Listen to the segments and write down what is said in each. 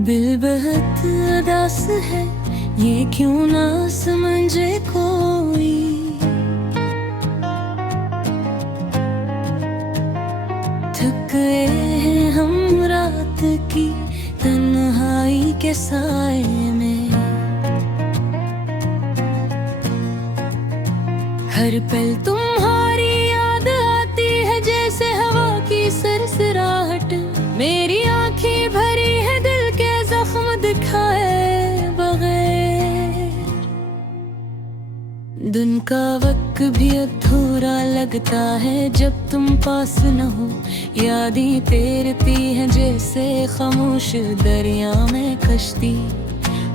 दिल बहुत उदास है, ये क्यों ना समझे कोई। थक गए हैं हम रात की तन्हाई के साए में। हर पल तुम्हारी याद आती है जैसे हवा की सरसराहट। मेरी आंखें भरी है दिल के जख्म दिखाए बगैर। दिन का वक्त भी अधूरा लगता है जब तुम पास न हो। यादें तैरती हैं जैसे खामोश दरिया में कश्ती।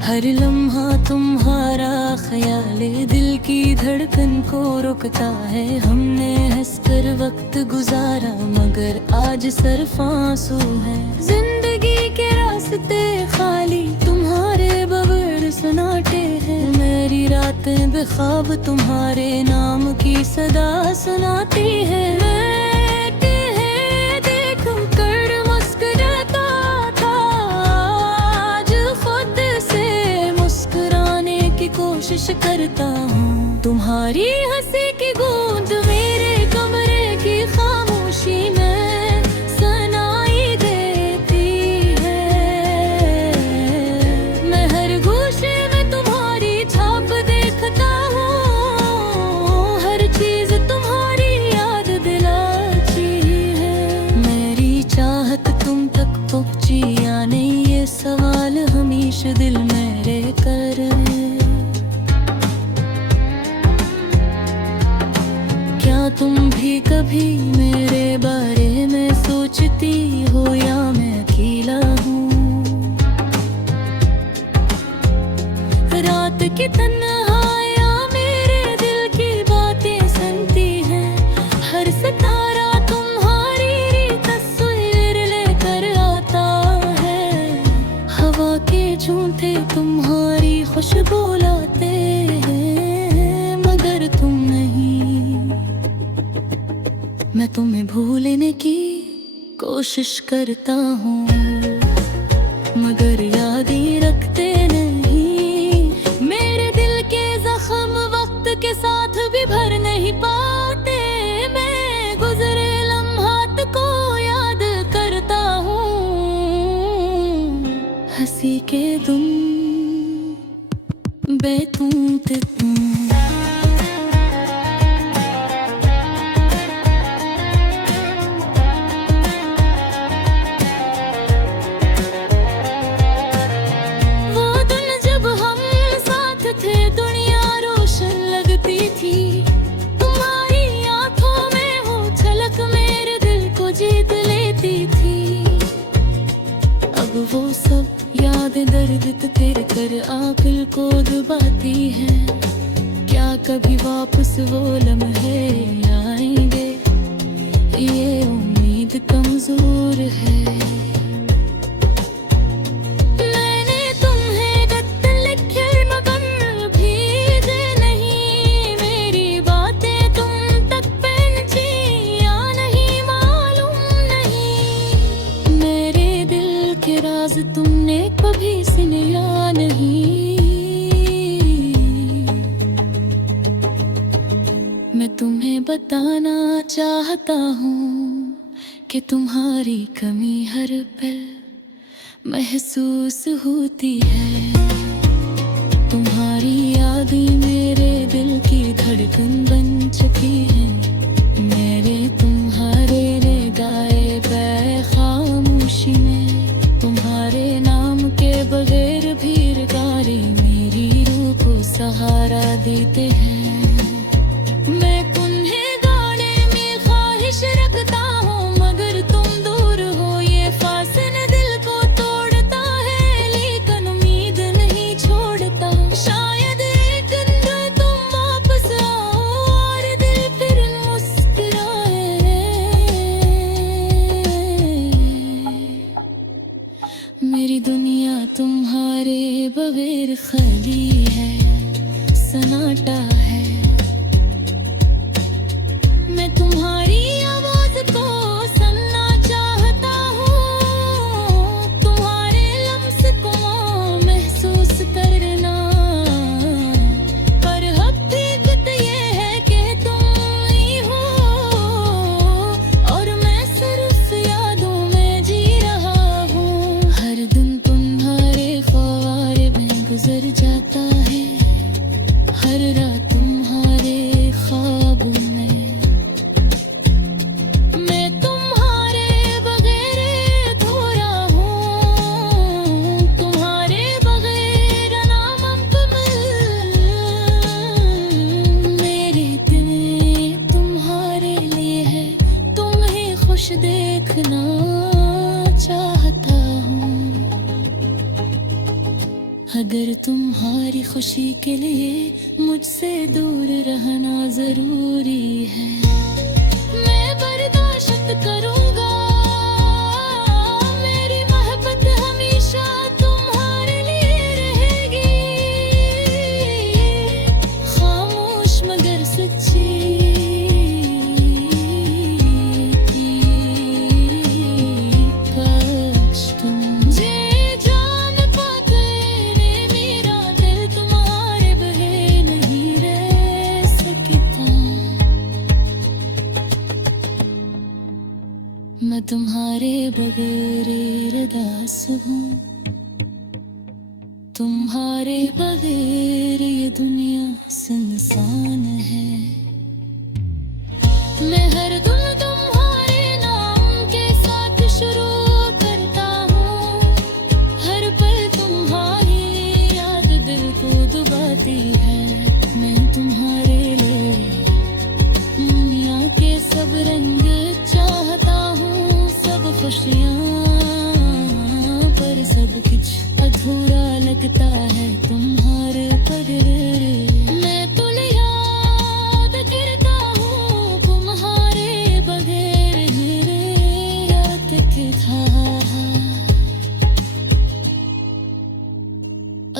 हर लम्हा तुम्हारा ख्याल दिल की धड़कन को रुकता है। हमने हंसकर वक्त गुजारा मगर आज सिर्फ आंसू है। जिंदगी के रास्ते खाली तुम्हारे बगैर सुनाते हैं। मेरी रातें बेख्वाब तुम्हारे नाम की सदा सुनाती है। कोशिश करता हूँ तुम्हारी हंसी की गूंज मेरे कमरे की खामोशी में सुनाई देती है। मैं हर गोशे में तुम्हारी छाप देखता हूँ। हर चीज तुम्हारी याद दिलाती है। मेरी चाहत तुम तक पहुंची या नहीं, ये सवाल हमेशा दिल मेरे कर है। क्या तुम भी कभी मेरे बारे में सोचती हो या मैं अकेला हूँ। रात की तन्हाइयाँ मेरे दिल की बातें सुनती हैं। हर सितारा तुम्हारी तस्वीर लेकर आता है। हवा के झूठे तुम्हारी खुशबू लाते हैं मगर तुम नहीं। मैं तुम्हें भूलने की कोशिश करता हूँ मगर यादें रखते नहीं। मेरे दिल के जख्म वक्त के साथ भी भर नहीं पाते। मैं गुजरे लम्हात को याद करता हूँ। हंसी के तुम बेतूत तुम। वो सब याद दर्द फिर कर आंखों को दबाती है। क्या कभी वापस वो लम्हे आएंगे, ये उम्मीद कमजोर है। मैंने तुम्हें खत लिखे मगर भेजे नहीं। मेरी बातें तुम तक पहुंची या नहीं मालूम नहीं। मेरे दिल के राज तुमने कभी सुना नहीं। मैं तुम्हें बताना चाहता हूँ कि तुम्हारी कमी हर पल महसूस होती है। तुम्हारी यादें मेरे दिल की धड़कन बन चुकी है। मेरे तुम्हारे ने गाए बैर खामोशी में। तुम्हारे नाम के बगैर भी गारे मेरी रूह को सहारा देते हैं। मैं तुम्हें गाने में ख्वाहिश रखता हूँ मगर तुम दूर हो। ये फासला दिल को तोड़ता है लेकिन उम्मीद नहीं छोड़ता। शायद एक दिन तुम वापस आओ और दिल फिर मुस्कुराए। मेरी दुनिया तुम्हारे बगैर खाली है, सन्नाटा है। हर रात तुम्हारे ख्वाब में मैं तुम्हारे बगैर अधूरा हूँ, तुम्हारे बगैर नामुमकिन। मेरे दिल तुम्हारे लिए है, तुम्हें खुश देखना चाहता हूँ। अगर तुम्हारी खुशी के लिए मुझसे दूर रहना जरूरी है, मैं बर्दाश्त करूंगा। मेरी मोहब्बत हमेशा तुम्हारे लिए रहेगी, खामोश मगर सच्ची। मैं तुम्हारे बगैर अरदास हूँ, तुम्हारे बगैर ये दुनिया सुनसान है। मैं हर दिन तुम्हारे नाम के साथ शुरू करता हूँ, हर पल तुम्हारी याद दिल को दबाती है। मैं तुम्हारे लिए दुनिया के सब रंग चाहता हूँ, सब खुशियाँ, पर सब कुछ अधूरा लगता है तुम्हारे बगैर। मैं तो याद करता हूँ तुम्हारे बगैर मेरे रात के था।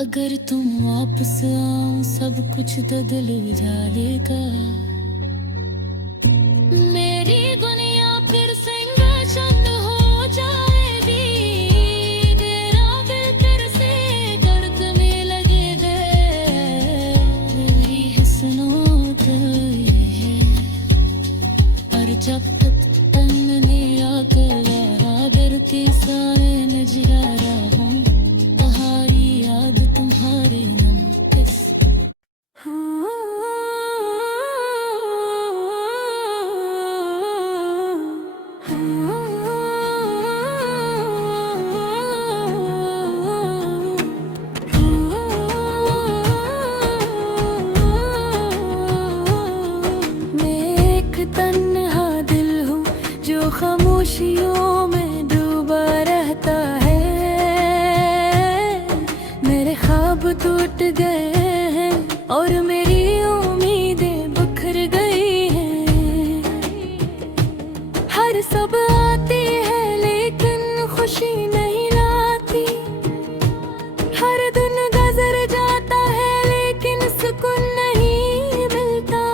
अगर तुम वापस आओ सब कुछ बदल जाएगा, मेरी दुनिया फिर से चंद हो जाएगी। तेरा दिल फिर से धड़कने लगेगा। मेरी हसनों तो ये है, और जब तक तन नहीं आकर दिल के सारे नजारा हूँ, तुम्हारी याद तुम्हारे नाम किस। तन्हा दिल हूँ जो खामोशियों में डूबा रहता है। मेरे ख्वाब टूट गए हैं और मेरी उम्मीदें बिखर गई हैं। हर सब आती है लेकिन खुशी नहीं लाती, हर दिन गुजर जाता है लेकिन सुकून नहीं मिलता।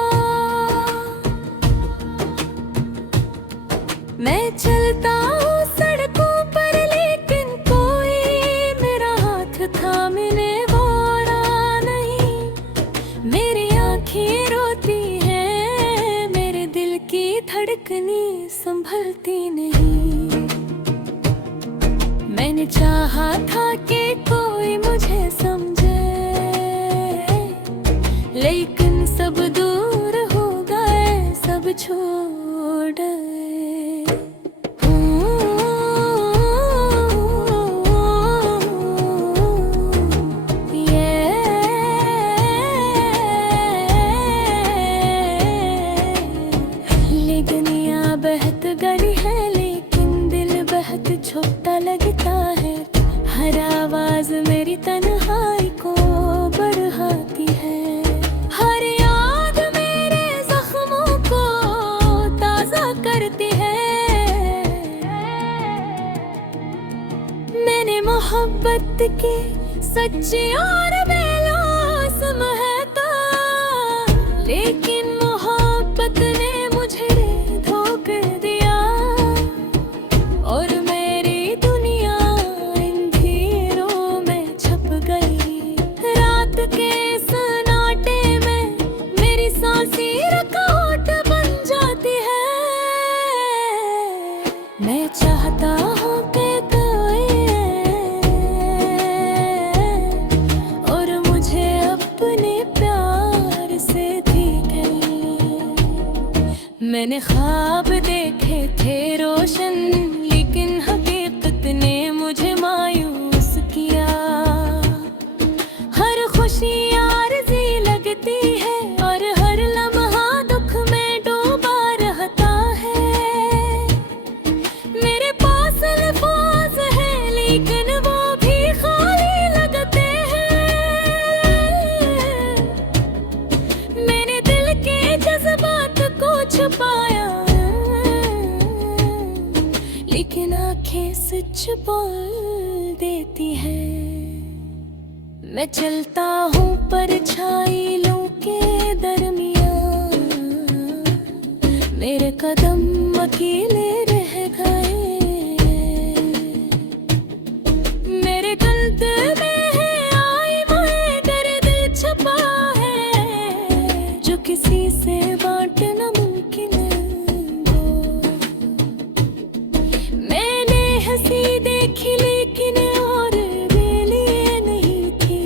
मैं चलता हूँ सड़कों पर लेकिन कोई मेरा हाथ थामने वाला नहीं। मेरी आँखें रोती हैं, मेरे दिल की धड़कनें संभलती नहीं। मैंने चाहा था कि कोई मुझे समझे, लेकिन सब दूर हो गए, सब छोड़ गए। बहत गली है लेकिन दिल बहुत छोटा लगता है। हर आवाज मेरी तन्हाई को बढ़ाती है, हर याद मेरे जख्मों को ताजा करती है। मैंने मोहब्बत की सच्ची और बेलौस महता, लेकिन मोहब्बत ने मुझे धोखा दिया और मेरी दुनिया अंधेरों में छप गई। रात के सन्नाटे में मेरी सांसें रुकावट बन जाती है। मैं चाहता हूँ कि कोई मैंने ख्वाब देखे थे रोशन, लेकिन हकीकत ने मुझे मायूस किया। हर खुशी आरज़ी लगती है और हर लम्हा दुख में डूबा रहता है। मेरे पास अल्फाज है लेकिन वो भी खाली लगते हैं। मैंने दिल के जज्बात को छुपाया, लेकिन आंखें सच बोल देती हैं। मैं चलता हूँ परछाइयों के दरमियाँ, मेरे कदम अकेले रह गए। मेरे गंद में है आई मोए दर्द छपा है, जो किसी से बांटना मुमकिन हो। मैंने हंसी देखी लेकिन और बेलिए नहीं थी।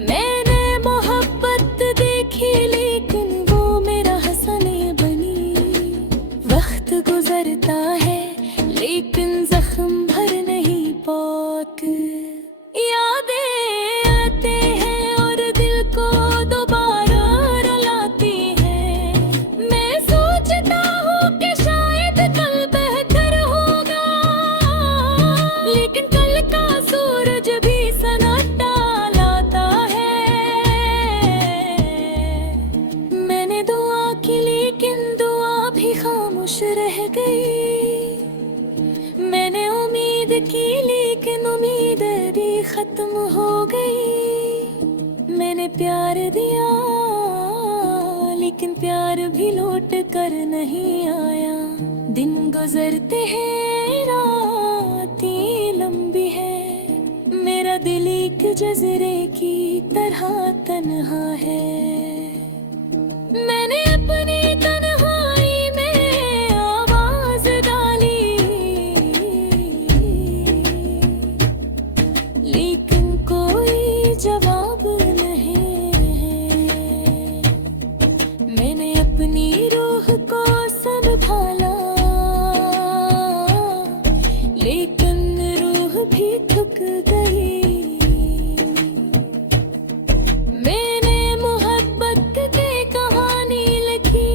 मैंने मोहब्बत देखी लेकिन वो मेरा हंसने बनी। वक्त गुजरता है लेकिन जख्म भर नहीं पाते। यादें आते हैं और दिल को दोबारा रुलाती हैं। मैं सोचता हूँ कि शायद कल बेहतर होगा, लेकिन कल का सूरज भी सन्नाटा लाता है। मैंने दुआ की लेकिन दुआ भी खामोश रह गई। मैंने उम्मीद की लेकिन उम्मीद भी खत्म हो गई। मैंने प्यार दिया लेकिन प्यार भी लौट कर नहीं आया। दिन गुजरते हैं रातें लंबी है, मेरा दिल एक जज़ीरे की तरह तन्हा है। मैंने अपनी तन्हाई में आवाज डाली, लेकिन कोई जवाब नहीं है। मैंने अपनी रूह को संभाला, लेकिन रूह भी थक गई। मैंने मोहब्बत की कहानी लिखी,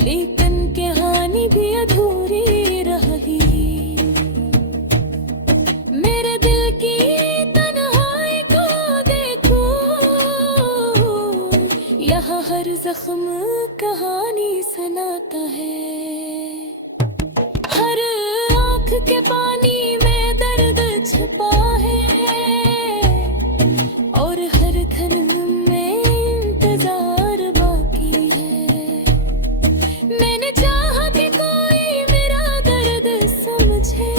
लेकिन कहानी भी अधूरी रही। मेरे दिल की तन्हाई को देखो, यहाँ हर जख्म कहानी सुनाता है। हर आँख के पानी में दर्द छुपा है और हर क्षण में इंतजार बाकी है। मैंने चाहा कि कोई मेरा दर्द समझे,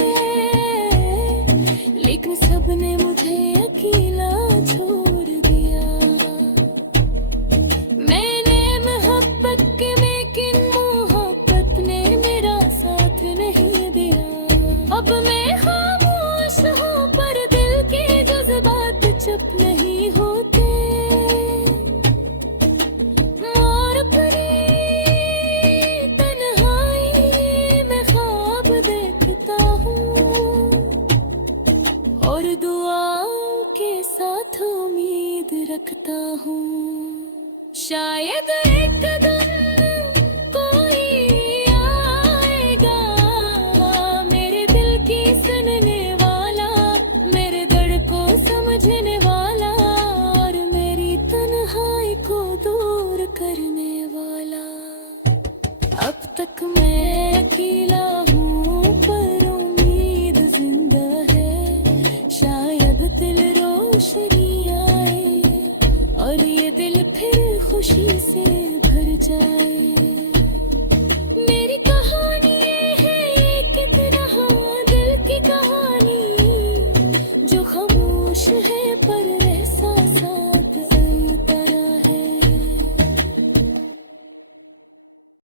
लेकिन सबने मुझे अकेला छोड़ दिया। मैंने मोहब्बत की लेकिन मोहब्बत ने मेरा साथ नहीं दिया। अब मैं खामोश हूँ पर दिल के जज्बात चुप नहीं होते। और भरी तन्हाई में ख्वाब देखता हूँ और दुआओं के साथ उम्मीद रखता हूँ। शायद एक दिन कोई आएगा, मेरे दिल की सुनने वाला, मेरे दर्द को समझने वाला और मेरी तन्हाई को दूर करने वाला। अब तक मैं अकेला हूँ पर उम्मीद जिंदा है। शायद दिल रोशनी आए और ये दिल फिर खुशी से भर जाए।